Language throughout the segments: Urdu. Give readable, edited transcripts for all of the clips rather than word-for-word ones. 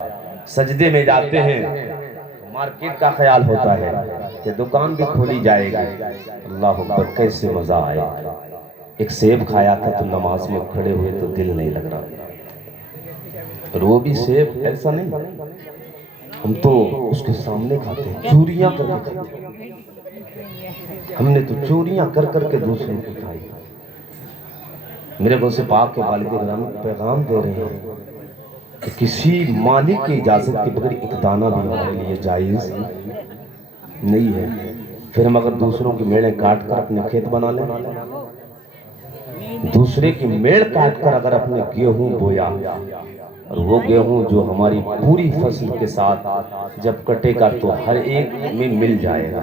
سجدے میں جاتے ہیں مارکیٹ کا خیال ہوتا ہے کہ دکان بھی کھولی جائے گی. اللہ اکبر کیسے مزہ آئے. ایک سیب کھایا تھا تو نماز میں کھڑے ہوئے تو دل نہیں لگ رہا. اور وہ بھی سیب ایسا نہیں، ہم تو اس کے سامنے کھاتے ہیں، چوریاں کر کے کھاتے ہیں. ہم نے تو چوریاں کر کر کے دوسروں کو کھائی. میرے غوث پاک کے والد گرامی پیغام دے رہے ہیں کہ کسی مالک کی اجازت کے بغیر ایک دانہ بھی ہمارے لیے جائز نہیں ہے. پھر ہم اگر دوسروں کی میڑیں کاٹ کر اپنے کھیت بنا لیں، دوسرے کی میڑ کاٹ کر اگر اپنے گیہوں بویا، اور وہ گیہوں جو ہماری پوری فصل کے ساتھ جب کٹے گا تو ہر ایک میں مل جائے گا.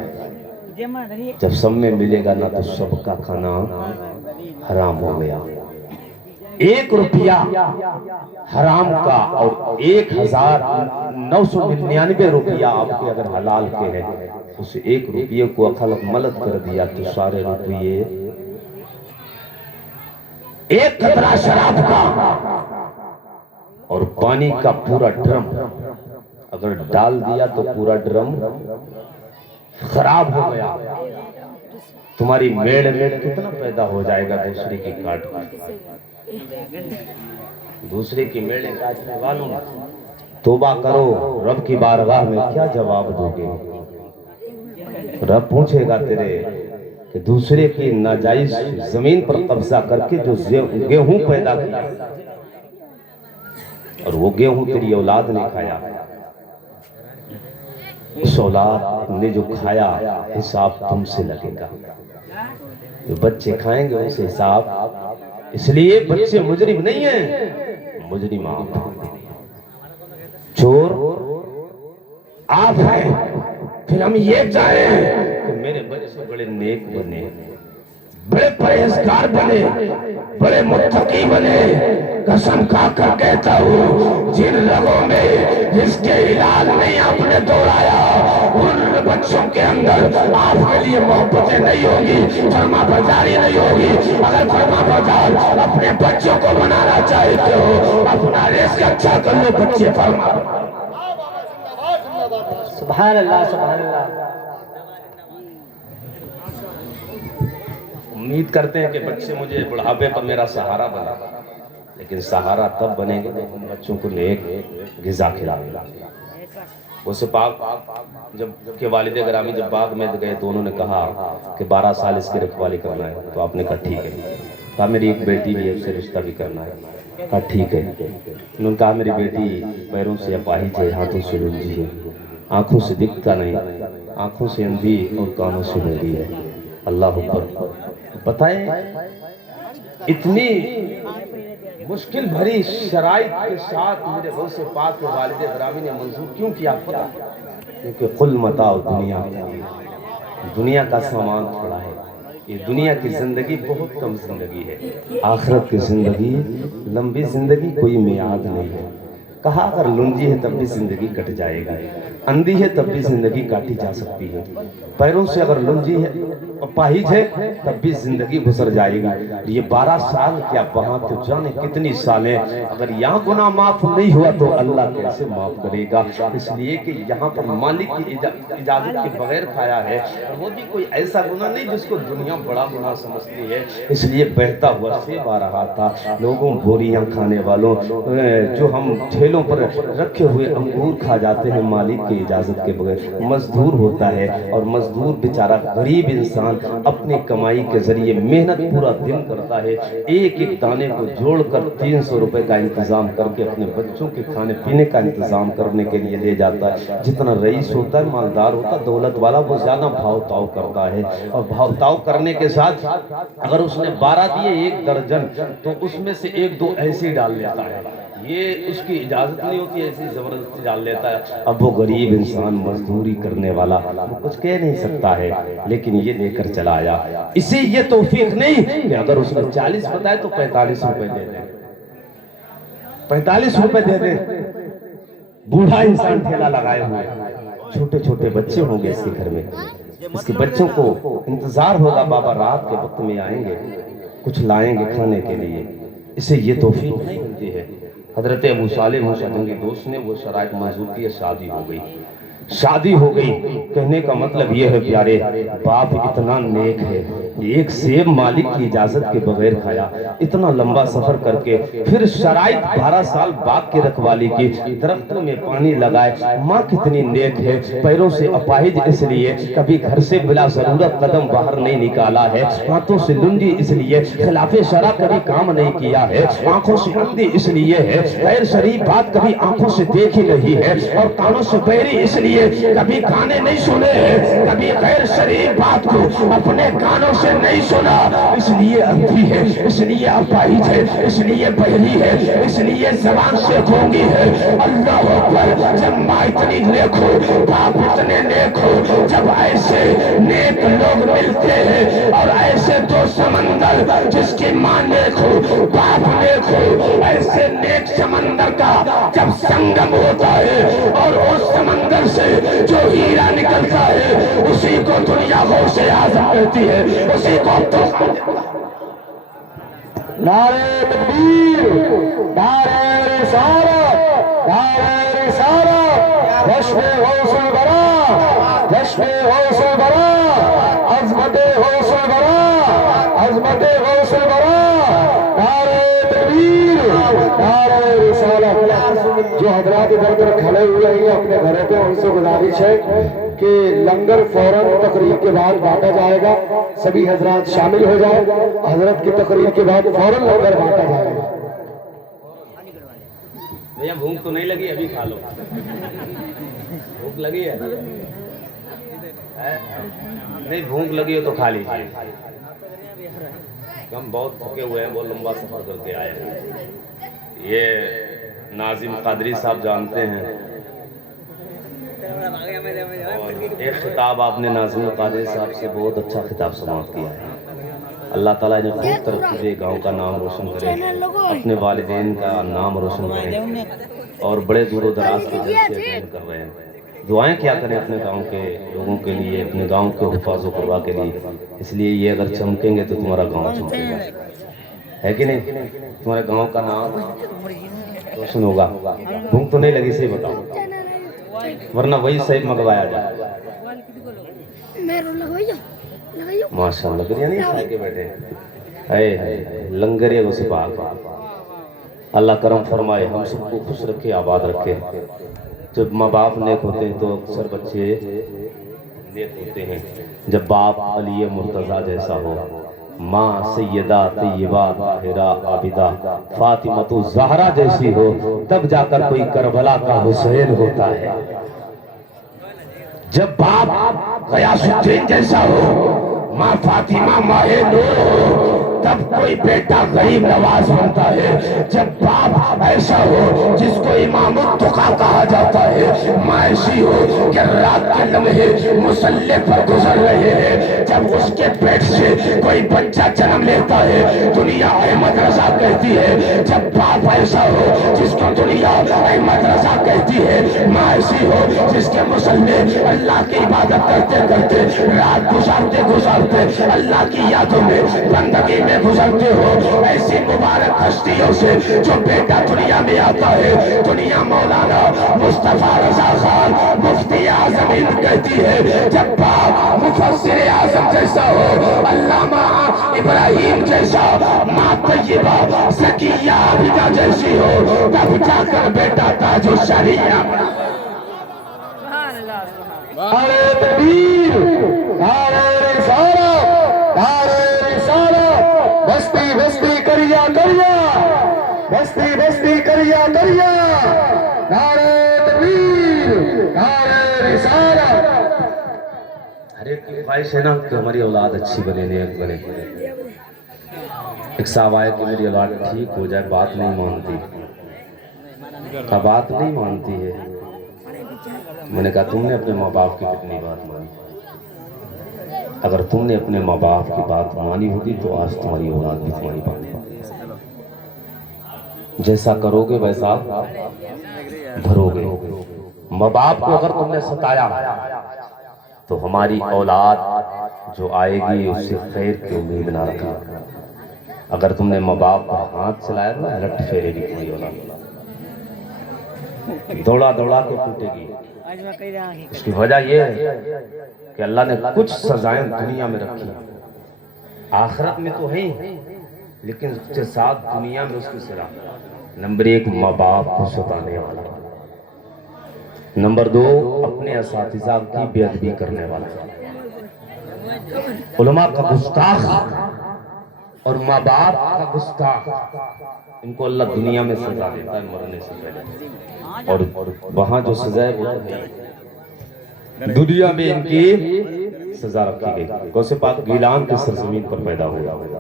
جب سب میں ملے گا نا تو سب کا کھانا حرام ہو گیا. 1 روپیہ حرام کا اور 1999 روپیہ آپ کے اگر حلال کے ہیں، اس 1 روپیے کو خلق ملت کر دیا تو سارے روپیے. ایک قطرہ شراب کا اور پانی کا پورا ڈرم اگر ڈال دیا تو پورا ڈرم خراب ہو گیا. تمہاری میڑ میں کتنا پیدا ہو جائے گا دوسرے کی کاٹ دوسرے کی میڑیں کاٹنے والوں. توبہ کرو، رب کی بارگاہ میں کیا جواب دو گے؟ رب پوچھے گا تیرے کہ دوسرے کی ناجائز زمین پر قبضہ کر کے جو گیہوں پیدا کیا اور وہ گیہوں تیری اولاد نے کھایا، اس اولاد نے جو کھایا حساب تم سے لگے گا. جو بچے کھائیں گے اسے حساب. اس لیے بچے مجرم نہیں ہیں، مجرم آپ ہیں، چور آپ ہیں. پھر ہم یہ چاہیں کہ میرے بچے بڑے نیک بنے، بڑے پرہیزگار بنے، بڑے متقی بنے. قسم کھا کر کہتا ہوں جن لوگوں میں جس کے علاج نہیں آپ نے دوڑایا ان بچوں کے اندر آپ کے لیے محبتیں نہیں ہوگی، فرما برداری نہیں ہوگی. اگر فرما بردار اپنے بچوں کو بنانا چاہتے ہو اپنا رزق اچھا کر لو. بچے فرما. سبحان اللہ سبحان اللہ. امید کرتے ہیں کہ بچے مجھے بڑھاپے پر میرا سہارا بنا، لیکن سہارا تب بنے گا جب ہم بچوں کو نیک غذا کھلائیں گے. اسے پاک جب کے والد گرامی جب باغ میں گئے تو انہوں نے کہا کہ 12 سال اس کی رکھوالی کرنا ہے. تو آپ نے کہا ٹھیک ہے. کہا میری ایک بیٹی بھی ہے، اسے رشتہ بھی کرنا ہے. کہا ٹھیک ہے. انہوں نے کہا میری بیٹی پیروں سے اپاہج ہے، ہاتھوں سے لنگی ہے، آنکھوں سے دکھتا نہیں، آنکھوں سے اندھی اور کانوں سے بہری ہے. اللہ اکبر. بتائیں اتنی مشکل بھری شرائط کے ساتھ میرے غوث پاک کے والد گرامی نے منظور کیوں کیا؟ کیونکہ قل متاع دنیا، دنیا کا سامان تھوڑا ہے. یہ دنیا کی زندگی بہت کم زندگی ہے. آخرت کی زندگی لمبی زندگی کوئی میعاد نہیں ہے. کہا اگر لنجی ہے تب بھی زندگی کٹ جائے گی، اندھی ہے تب بھی زندگی کاٹی جا سکتی ہے، پیروں سے اگر لنجی ہے اپاہج ہے تب بھی زندگی گزر جائے گی. یہ 12 سال کیا وہاں تو جانے کتنی سالیں. اگر یہاں گناہ معاف نہیں ہوا تو اللہ کیسے معاف کرے گا؟ اس لیے کہ یہاں پر مالک کی اجازت کے بغیر کھایا ہے، وہ بھی کوئی ایسا گناہ نہیں جس کو دنیا بڑا گناہ سمجھتی ہے. اس لیے بہتا ہوا سیب آ رہا تھا. لوگوں بوریاں کھانے والوں جو ہم ٹھیلوں پر رکھے ہوئے انگور کھا جاتے ہیں مالک کی اجازت کے بغیر. مزدور ہوتا ہے اور مزدور بیچارہ غریب انسان اپنی کمائی کے ذریعے محنت پورا دن کرتا ہے، ایک ایک دانے کو جوڑ کر 300 روپے کا انتظام کر کے اپنے بچوں کے کھانے پینے کا انتظام کرنے کے لیے لے جاتا ہے. جتنا رئیس ہوتا ہے، مالدار ہوتا ہے، دولت والا، وہ زیادہ بھاؤ تاؤ کرتا ہے. اور بھاؤ تاؤ کرنے کے ساتھ اگر اس نے 12 دیے 1 درجن تو اس میں سے 1-2 ایسے ہی ڈال لیتا ہے. یہ اس کی اجازت نہیں ہوتی، ایسی زبردستی ڈال لیتا ہے. اب وہ غریب انسان مزدوری کرنے والا وہ کچھ کہہ نہیں سکتا ہے، لیکن یہ لے کر چلا آیا. اسے یہ توفیق نہیں کہ اگر اس نے 40 بتائے تو 45 روپے دے دیں، 45 روپے دے دیں. بوڑھا انسان ٹھیلا لگائے ہوئے، چھوٹے چھوٹے بچے ہوں گے اس کے گھر میں، اس کے بچوں کو انتظار ہوگا بابا رات کے وقت میں آئیں گے، کچھ لائیں گے کھانے کے لیے. اسے یہ توفیق نہیں ملتی ہے. حضرت ابو صالح موسیٰ کے دوست نے وہ شرائط منظور کی، شادی ہو گئی، شادی ہو گئی۔ کہنے کا مطلب یہ ہے پیارے، باپ اتنا نیک ہے، ایک سیب مالک کی اجازت کے بغیر کھایا، اتنا لمبا سفر کر کے، پھر شرائط 12 سال باغ کی رکھوالی کی، درختوں میں پانی لگائے۔ ماں کتنی نیک ہے، پیروں سے اپاہج اس لیے کبھی گھر سے بلا ضرورت قدم باہر نہیں نکالا ہے، ہاتھوں سے لنگی اس لیے خلاف شرع کبھی کام نہیں کیا ہے، آنکھوں سے اندھی اس لیے ہے، غیر شریف بات کبھی آنکھوں سے دیکھی نہیں ہے، اور کانوں سے بہری اس لیے کبھی گانے نہیں سنے ہیں، کبھی غیر شریف بات کو اپنے کانوں سے نہیں سنا، اس لیے اندھی ہے، اس لیے اپاہج ہے، اس لیے بہری ہے، اس لیے زبان سے گونگی ہے۔ اللہ اکبر، جب ماں اتنی نیک ہو، باپ اتنے نیک ہو، جب ایسے نیک لوگ ملتے ہیں، اور ایسے دو سمندر جس کی ماں نیک ہو باپ نیک ہو، ایسے نیک سمندر کا جب سنگم ہوتا ہے، اور اس سمندر سے جو ہیرا نکلتا ہے، اسی کو دنیا غوث اعظم کہتی ہے، اسی کو تو نعرہ تکبیر، نعرہ رسالت، نعرہ رسالت، جشن غوث الورا، جشن غوث الورا، عظمت غوث الورا، عظمت غوث الورا، نعرہ تکبیر، نعرہ رسالت۔ جو حضرات ادھر ادھر کھڑے ہوئے ہیں اپنے گھروں پہ، ان سے گزارش ہے کہ لنگر فوراً تقریر کے بعد بانٹا جائے گا، سبھی حضرات شامل ہو جائیں، حضرت کی تقریر کے بعد فوراً لنگر بانٹا جائے گا۔ بھیا بھوک تو نہیں لگی؟ ابھی کھا لو، بھوک لگی ہے؟ نہیں بھوک لگی ہو تو کھا لیجیے، ہم بہت تھکے ہوئے ہیں، بہت لمبا سفر کر کے آئے ہیں۔ یہ ناظم قادری صاحب جانتے ہیں، اور ایک خطاب آپ نے ناظم قادری صاحب سے بہت اچھا خطاب سماعت کیا ہے۔ اللہ تعالیٰ نے خوب ترقی دے، گاؤں کا نام روشن کرے، اپنے والدین کا نام روشن کرے، اور بڑے دور و دراز کے جلسے اٹینڈ کر رہے ہیں۔ دعائیں کیا کریں اپنے گاؤں کے لوگوں کے لیے، اپنے گاؤں کے حفاظ و قربا کے لیے، اس لیے یہ اگر چمکیں گے تو تمہارا گاؤں چمکے گا، ہے کہ نہیں؟ تمہارے گاؤں کا نام روشن ہوگا۔ بھوک تو نہیں لگی؟ صحیح بتاؤ، ورنہ وہی صحیح منگوایا جائے۔ ماشاءاللہ بریانی کھائے کے بیٹھے، اے لنگر غوث پاک، اللہ کرم فرمائے، ہم سب کو خوش رکھے، آباد رکھے۔ جب ماں باپ نیک ہوتے ہیں تو اکثر بچے نیک ہوتے ہیں۔ جب باپ علی مرتضیٰ جیسا ہو، ماں سیدہ طیبہ طاہرہ عابدہ فاطمہ زہرا جیسی ہو، تب جا کر کوئی کربلا کا حسین ہوتا ہے۔ جب باپ غیاث الدین جیسا ہو، ماں فاطمہ ماہ نور ہو، تب کوئی بیٹا غریب نواز بنتا ہے۔ جب باپ ایسا ہو جس کو امام التقیٰ کہا جاتا ہے، ماں ایسی ہو کہ رات کے لمحے مصلی پر گزر رہے ہیں، جب اس کے پیٹ سے کوئی بچہ جنم لیتا ہے، دنیا احمد رضا کہتی ہے۔ جب باپ ایسا ہو جس کو دنیا احمد رضا کہتی ہے، ماں ایسی ہو جس کے مصلی اللہ کی عبادت کرتے کرتے رات گزارتے گزارتے اللہ کی یادوں میں بندگی میں گزرتے ہو، ایسی مبارک ہستیوں سے جو بیٹا دنیا میں آتا ہے، دنیا مولانا مصطفیٰ رضا خان مفتی اعظم ہند کہتی ہے۔ جب باپ مفسر اعظم جیسا ہو، علامہ ابراہیم جیسا، ماں طیبہ زکیہ عابدہ جیسی ہو، تب جا کر بیٹا تاج الشریعہ۔ نعرہ تکبیر، نعرہ رسالت، نعرہ رسالت، بستی بستی کریا کریا، بستی بستی کریا کریا، نعرہ تکبیر، نعرہ رسالت۔ ہر ایک کی خواہش ہے نا کہ ہماری اولاد اچھی بنے، نیک بنے۔ ایک صاحب آئے کہ میری اولاد ٹھیک ہو جائے، بات نہیں مانتی، کہا بات نہیں مانتی ہے؟ میں نے کہا تم نے اپنے ماں باپ کی کتنی بات مانی؟ اگر تم نے اپنے ماں باپ کی بات مانی ہوتی تو آج تمہاری اولاد بھی تمہاری بات مانی۔ جیسا کرو گے ویسا بھرو گے۔ ماں باپ کو اگر تم نے ستایا تو ہماری اولاد جو آئے گی اس سے خیر کی امید نہ رکھنا۔ اگر تم نے ماں باپ کو ہاتھ چلایا تو لٹ پھیرے گی تمہاری اولاد۔ دوڑا دوڑا کے ٹوٹے گی۔ اس کی وجہ یہ ہے کہ اللہ نے کچھ سزائیں دنیا میں رکھی، آخرت میں تو ہیں لیکن اس کے ساتھ دنیا میں اس کی سزا۔ نمبر 1 ماں باپ کو ستانے والا، نمبر 2 اپنے اساتذہ کی بے ادبی کرنے والا، علماء کا گستاخ اور ماں باپ کا گستاخ، ان کو اللہ دنیا میں سزا دیتا ہے مرنے سے پہلے، اور وہاں جو سزا ہے وہ دنیا میں ان کی سزا رکھی گئی۔ غوث پاک گیلان کی سرزمین پر پیدا ہوا،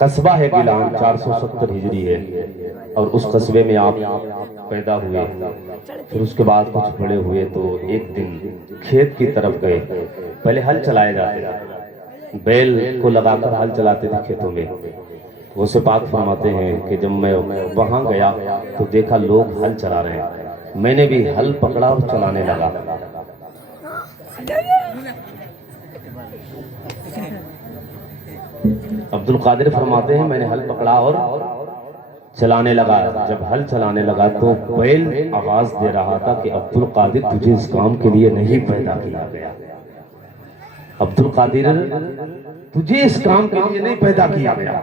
قصبہ ہے گیلان، 470 ہجری ہے، اور اس قصبے میں آپ پیدا ہوئے۔ پھر اس کے بعد کچھ بڑے ہوئے تو ایک دن کھیت کی طرف گئے، پہلے ہل چلائے جاتے تھے، بیل کو لگا کر ہل چلاتے تھے کھیتوں میں۔ غوث پاک فرماتے ہیں کہ جب میں وہاں گیا تو دیکھا لوگ ہل چلا رہے ہیں، میں نے بھی ہل پکڑا اور چلانے لگا۔ عبد القادر فرماتے ہیں میں نے ہل پکڑا اور چلانے لگا، جب ہل چلانے لگا تو بیل آواز دے رہا تھا کہ عبد القادر تجھے اس کام کے لیے نہیں پیدا کیا گیا، عبد القادر تجھے اس کام کے لیے نہیں پیدا کیا گیا۔